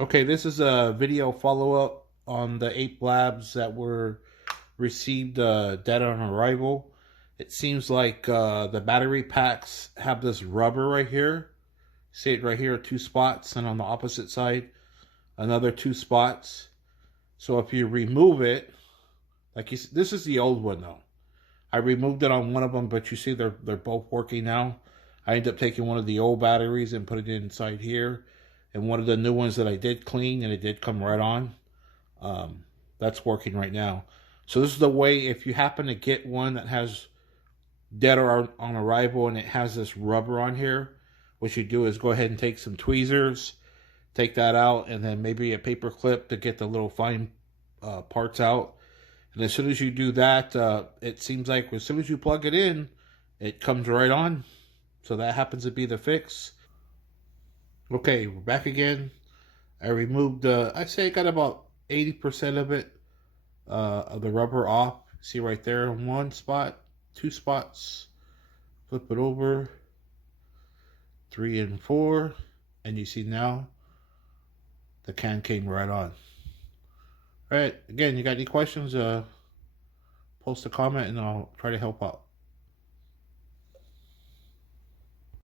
Okay, this is a video follow-up on the 8 labs that were received dead on arrival. It seems like the battery packs have this rubber right here. See it right here, 2 spots, and on the opposite side, another 2 spots. So if you remove it, like this is the old one though. I removed it on one of them, but you see they're both working now. I ended up taking one of the old batteries and put it inside here, and one of the new ones that I did clean, and it did come right on. That's working right now. So this is the way, if you happen to get one that has dead or on arrival and it has this rubber on here, what you do is go ahead and take some tweezers, take that out, and then maybe a paper clip to get the little fine parts out. And as soon as you do that, it seems like as soon as you plug it in, it comes right on. So that happens to be the fix. Okay, we're back again. I removed, I'd say I got about 80% of it, of the rubber off. See right there, one spot, 2 spots. Flip it over, 3 and 4, and you see now the can came right on. All right, again, you got any questions? Post a comment and I'll try to help out.